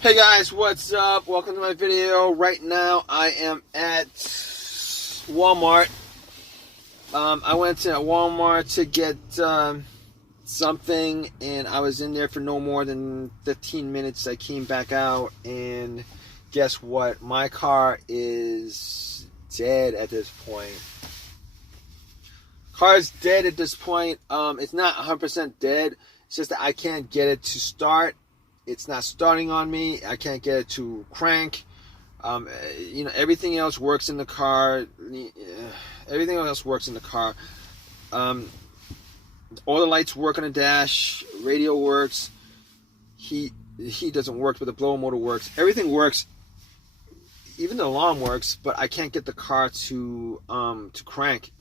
Hey guys, what's up? Welcome to my video. Right now I am at Walmart. I went to Walmart to get something, and I was in there for no more than 15 minutes. I came back out, and guess what? My car is dead at this point. Car's dead at this point. It's not 100% dead. It's just that I can't get it to start. It's not starting on me. I can't get it to crank. Everything else works in the car. Everything else works in the car. All the lights work on the dash. Radio works. Heat doesn't work, but the blower motor works. Everything works. Even the alarm works, but I can't get the car to crank.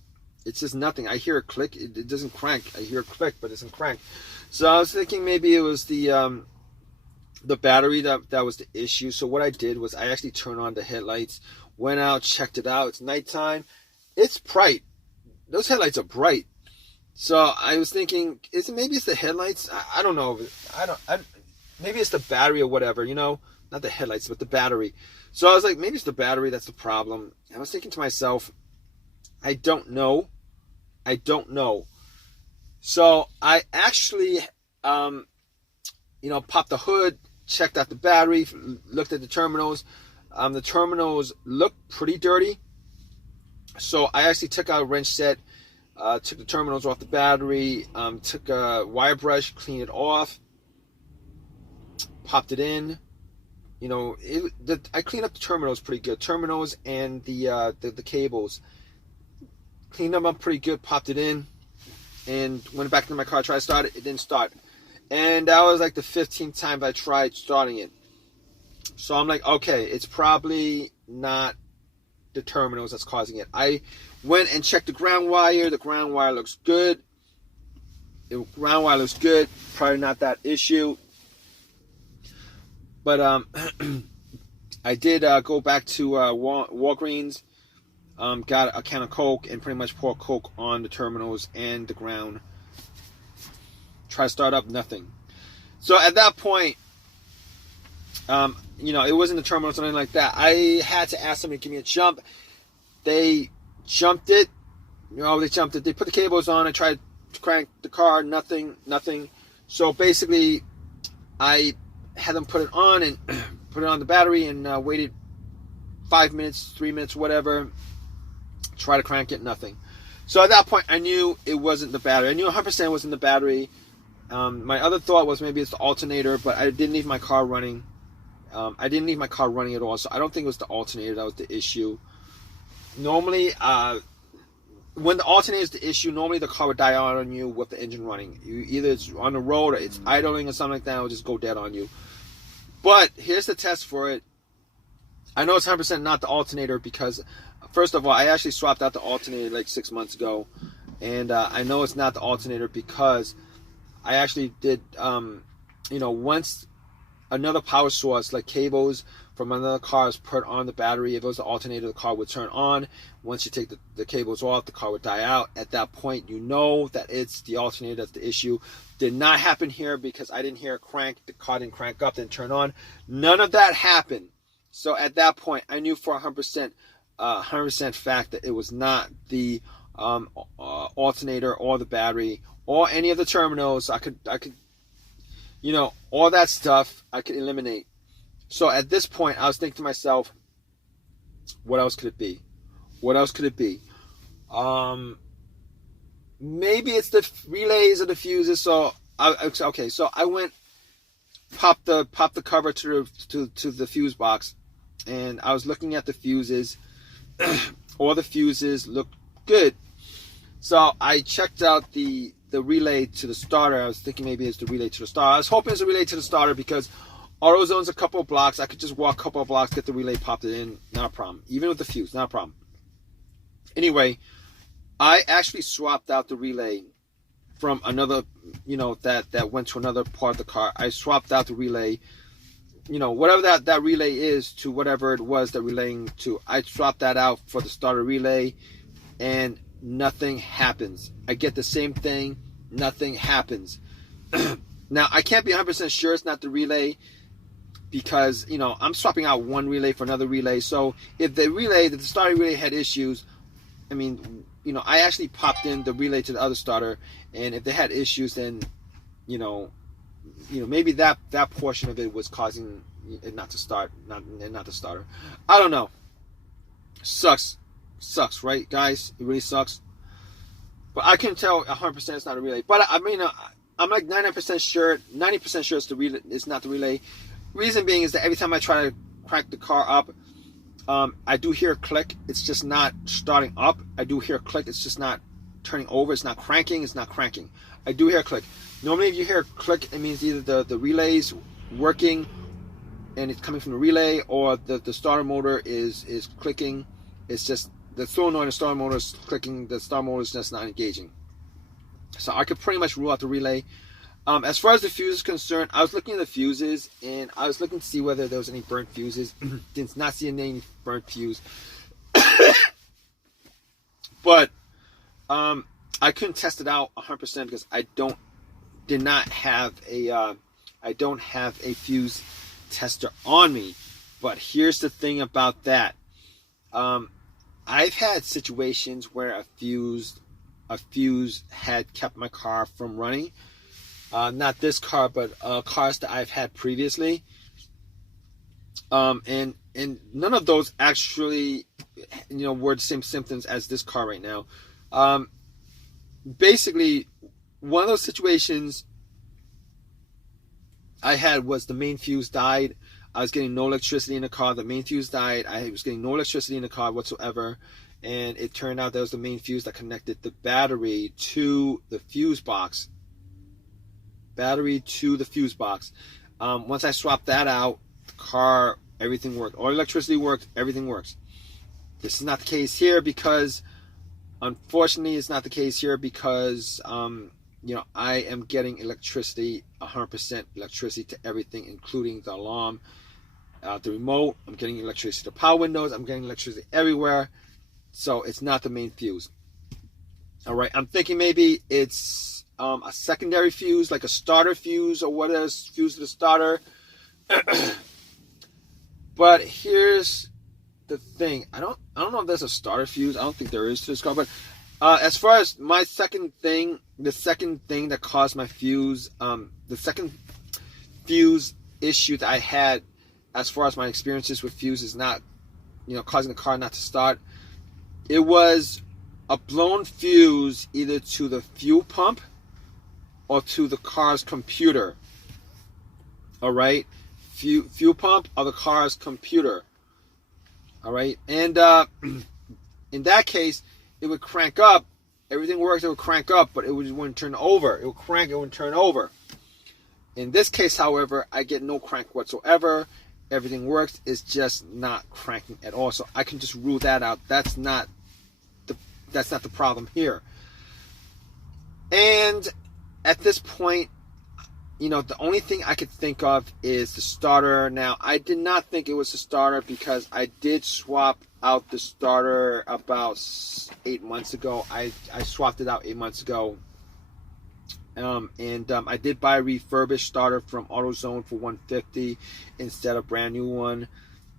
It's just nothing. I hear a click. It doesn't crank. I hear a click, but it doesn't crank. So I was thinking maybe it was the battery that was the issue. So what I did was I actually turned on the headlights, went out, checked it out. It's nighttime. It's bright. Those headlights are bright. So I was thinking, maybe it's the headlights? I don't know. Maybe it's the battery or whatever, not the headlights, but the battery. So I was like, maybe it's the battery that's the problem. I was thinking to myself, I don't know. So I actually, popped the hood, checked out the battery, looked at the terminals. The terminals look pretty dirty. So I actually took out a wrench set, took the terminals off the battery, took a wire brush, cleaned it off, popped it in. I cleaned up the terminals pretty good. Terminals and the cables. Cleaned them up pretty good, popped it in, and went back into my car, tried to start it. It didn't start. And that was like the 15th time I tried starting it. So I'm like, okay, it's probably not the terminals that's causing it. I went and checked the ground wire. The ground wire looks good. Probably not that issue. But I did go back to Walgreens, got a can of Coke, and pretty much poured Coke on the terminals and the ground. Try to start up, nothing. So at that point, it wasn't the terminal or something like that. I had to ask somebody to give me a jump. They jumped it. They put the cables on. I tried to crank the car, nothing. So basically, I had them put it on and put it on the battery and waited 5 minutes, 3 minutes, whatever. Try to crank it, nothing. So at that point, I knew it wasn't the battery. I knew 100% it wasn't the battery. My other thought was maybe it's the alternator, but I didn't leave my car running. I didn't leave my car running at all, so I don't think it was the alternator that was the issue. Normally, when the alternator is the issue, normally the car would die out on you with the engine running. Either it's on the road or it's idling or something like that, it will just go dead on you. But here's the test for it. I know it's 100% not the alternator because, first of all, I actually swapped out the alternator like 6 months ago. And I know it's not the alternator because I actually did, once another power source like cables from another car is put on the battery, if it was the alternator, the car would turn on. Once you take the cables off, the car would die out. At that point, you know that it's the alternator that's the issue. Did not happen here because I didn't hear a crank. The car didn't crank up, didn't turn on. None of that happened. So at that point, I knew for 100% fact that it was not the alternator or the battery or any of the terminals. I could, all that stuff I could eliminate. So at this point, I was thinking to myself, what else could it be? Maybe it's the relays or the fuses. So I went, popped the cover to the fuse box, and I was looking at the fuses. All the fuses looked good. So I checked out the relay to the starter. I was thinking maybe it's the relay to the starter. I was hoping it's a relay to the starter because AutoZone's a couple of blocks. I could just walk a couple of blocks, get the relay, popped it in, not a problem. Even with the fuse, not a problem. Anyway, I actually swapped out the relay from another, that went to another part of the car. I swapped out the relay, whatever that relay is to whatever it was that relaying to. I swapped that out for the starter relay, and nothing happens. I get the same thing, nothing happens. Now, I can't be 100% sure it's not the relay. because, you know, I'm swapping out one relay for another relay. So if the starter relay had issues, I mean, you know, I actually popped in the relay to the other starter, and if they had issues, then, you know, maybe that portion of it was causing it not to start, not the starter. I don't know. Sucks, right, guys? It really sucks. But I can tell 100% it's not a relay. But I mean, I'm like 90% sure it's the relay. It's not the relay. Reason being is that every time I try to crank the car up, I do hear a click. It's just not starting up. I do hear a click. It's just not turning over. It's not cranking. It's not cranking. I do hear a click. Normally, if you hear a click, it means either the relay's working and it's coming from the relay, or the starter motor is clicking. It's just the solenoid, the starter motor is clicking. The starter motor is just not engaging. So I could pretty much rule out the relay. As far as the fuse is concerned, I was looking at the fuses, and I was looking to see whether there was any burnt fuses. Did not see any burnt fuse. But I couldn't test it out 100% because I don't have a fuse tester on me. But here's the thing about that. I've had situations where a fuse had kept my car from running. Not this car, but cars that I've had previously. And none of those actually, were the same symptoms as this car right now. Basically, one of those situations I had was the main fuse died. I was getting no electricity in the car. The main fuse died. I was getting no electricity in the car whatsoever. And it turned out that was the main fuse that connected the battery to the fuse box. Once I swapped that out, the car, everything worked. All electricity worked. Everything works. This is not the case here because, unfortunately, it's not the case here because, I am getting electricity, 100% electricity to everything, including the alarm, the remote. I'm getting electricity to power windows. I'm getting electricity everywhere. So it's not the main fuse. All right. I'm thinking maybe it's a secondary fuse, like a starter fuse or what is fuse to the starter. But here's the thing. I don't know if there's a starter fuse. I don't think there is to this car. But as far as my second thing, the second thing that caused my fuse, the second fuse issue that I had as far as my experiences with fuses not, causing the car not to start, it was a blown fuse either to the fuel pump or to the car's computer. All right, fuel pump or the car's computer. All right, and in that case, it would crank up. Everything works. It would crank up, but it wouldn't turn over. It would crank. It wouldn't turn over. In this case, however, I get no crank whatsoever. Everything works. It's just not cranking at all. So I can just rule that out. That's not the problem here. And at this point, the only thing I could think of is the starter. Now, I did not think it was the starter because I did swap out the starter about 8 months ago. I swapped it out 8 months ago. I did buy a refurbished starter from AutoZone for $150 instead of a brand new one.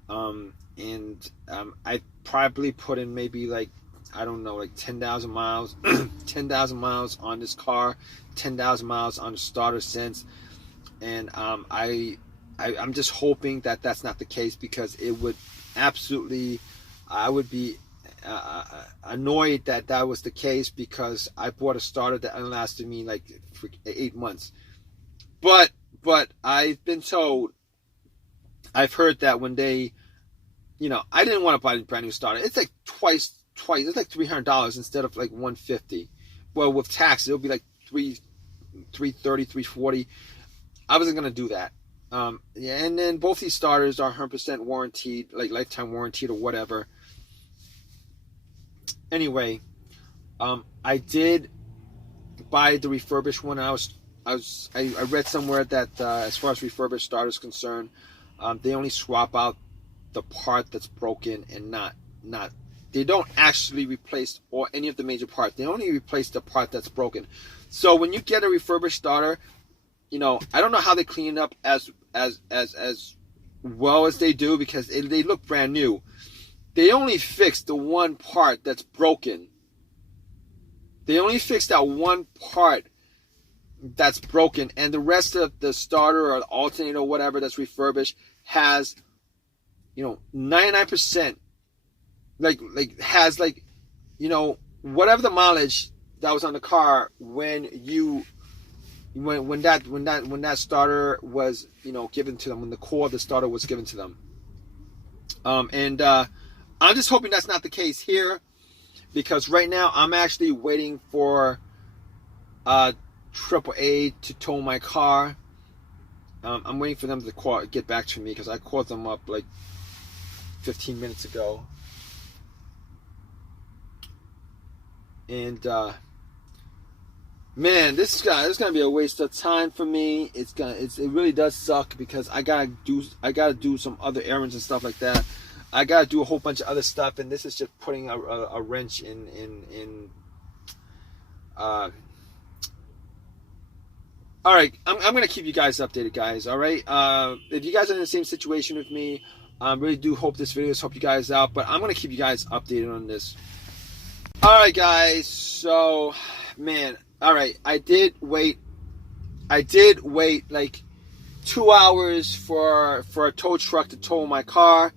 I probably put in maybe like 10,000 miles, 10,000 miles on this car, 10,000 miles on the starter since. And I'm just hoping that that's not the case because it would absolutely, I would be annoyed that was the case because I bought a starter that lasted me like 8 months. But I've been told, I've heard that when they, I didn't want to buy a brand new starter. It's like twice. It's like $300 instead of like $150. Well, with tax, it'll be like $330, $340. I wasn't gonna do that. And then both these starters are 100% warranted, like lifetime warranted or whatever. Anyway, I did buy the refurbished one. I read somewhere that as far as refurbished starters is concerned, they only swap out the part that's broken and not. They don't actually replace any of the major parts. They only replace the part that's broken. So when you get a refurbished starter, I don't know how they clean it up as well as they do, because they look brand new. They only fixed the one part that's broken. They only fixed that one part that's broken, and the rest of the starter or the alternator or whatever that's refurbished has, 99%, has whatever the mileage that was on the car when that starter was given to them, when the core of the starter was given to them. And I'm just hoping that's not the case here, because right now I'm actually waiting for AAA to tow my car. I'm waiting for them to get back to me, because I called them up like 15 minutes ago. And man, this is gonna be a waste of time for me. It really does suck, because I gotta do some other errands and stuff like that. I gotta do a whole bunch of other stuff, and this is just putting a wrench in. All right, I'm gonna keep you guys updated, guys. All right, if you guys are in the same situation with me, I really do hope this video has helped you guys out. But I'm gonna keep you guys updated on this. All right, guys. So, man. All right, I did wait like 2 hours for a tow truck to tow my car,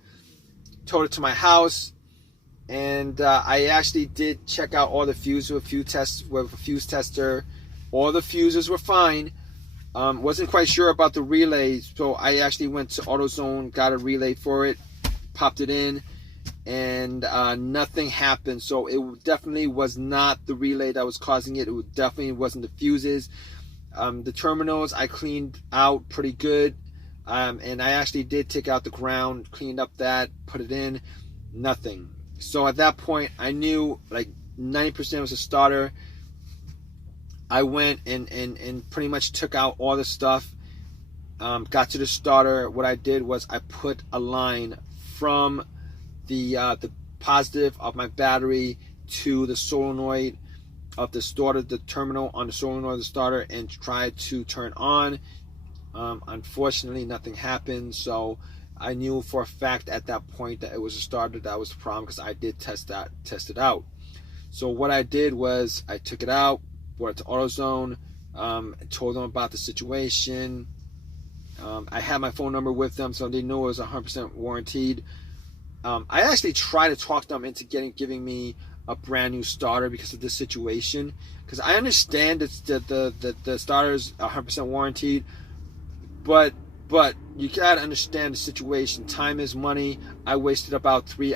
towed it to my house, and I actually did check out all the fuses with a fuse tester. All the fuses were fine. Wasn't quite sure about the relays, so I actually went to AutoZone, got a relay for it, popped it in, and nothing happened. So it definitely was not the relay that was causing it. It definitely wasn't the fuses. The terminals I cleaned out pretty good, and I actually did take out the ground, cleaned up that, put it in, nothing. So at that point I knew like 90% was a starter. I went and pretty much took out all the stuff, got to the starter. What I did was I put a line from the positive of my battery to the solenoid of the starter, the terminal on the solenoid of the starter, and tried to turn on. Unfortunately, nothing happened. So I knew for a fact at that point that it was a starter that was the problem, because I did test it out. So what I did was I took it out, brought it to AutoZone, told them about the situation. I had my phone number with them, so they knew it was 100% warranted. I actually tried to talk them into giving me a brand new starter because of this situation. Because I understand that the starter is 100% warranted, but you gotta understand the situation. Time is money. I wasted about 4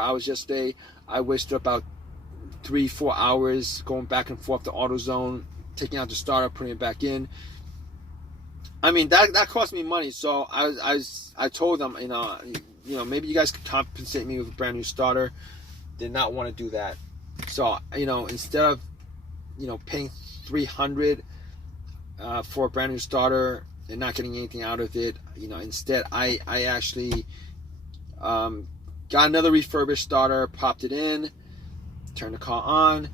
hours yesterday. I wasted about 3-4 hours going back and forth to AutoZone, taking out the starter, putting it back in. I mean, that cost me money. So I told them, maybe you guys could compensate me with a brand new starter. Did not want to do that. So, instead of, paying $300 for a brand new starter and not getting anything out of it, instead I actually got another refurbished starter, popped it in, turned the car on.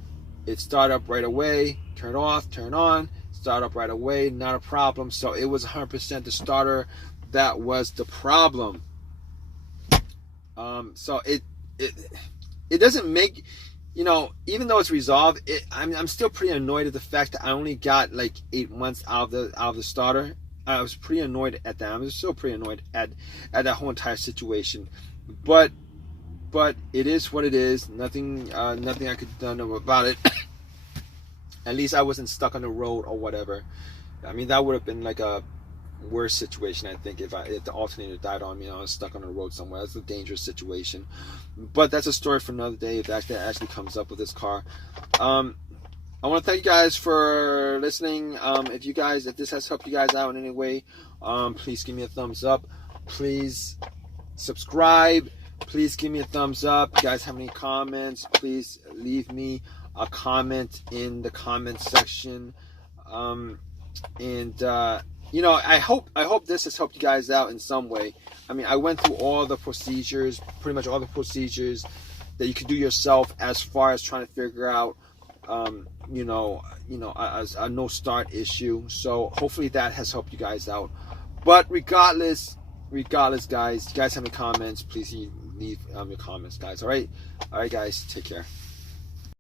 It started up right away, turn off, turn on, start up right away, not a problem. So it was 100% the starter that was the problem. So it doesn't make, even though it's resolved, I'm still pretty annoyed at the fact that I only got like 8 months out of the starter. I was pretty annoyed at that. I was still pretty annoyed at that whole entire situation. But it is what it is. Nothing I could do about it. At least I wasn't stuck on the road or whatever. I mean, that would have been like a worse situation, I think, if the alternator died on me and I was stuck on the road somewhere. That's a dangerous situation. But that's a story for another day if that actually comes up with this car. I want to thank you guys for listening. If this has helped you guys out in any way, please give me a thumbs up. Please subscribe. Please give me a thumbs up. If you guys have any comments, please leave me a comment in the comment section. I hope this has helped you guys out in some way. I mean, I went through all the procedures, pretty much all the procedures that you could do yourself as far as trying to figure out, a no start issue. So hopefully that has helped you guys out. But regardless, regardless, guys, you guys have any comments, please leave your comments, guys. All right, guys, take care.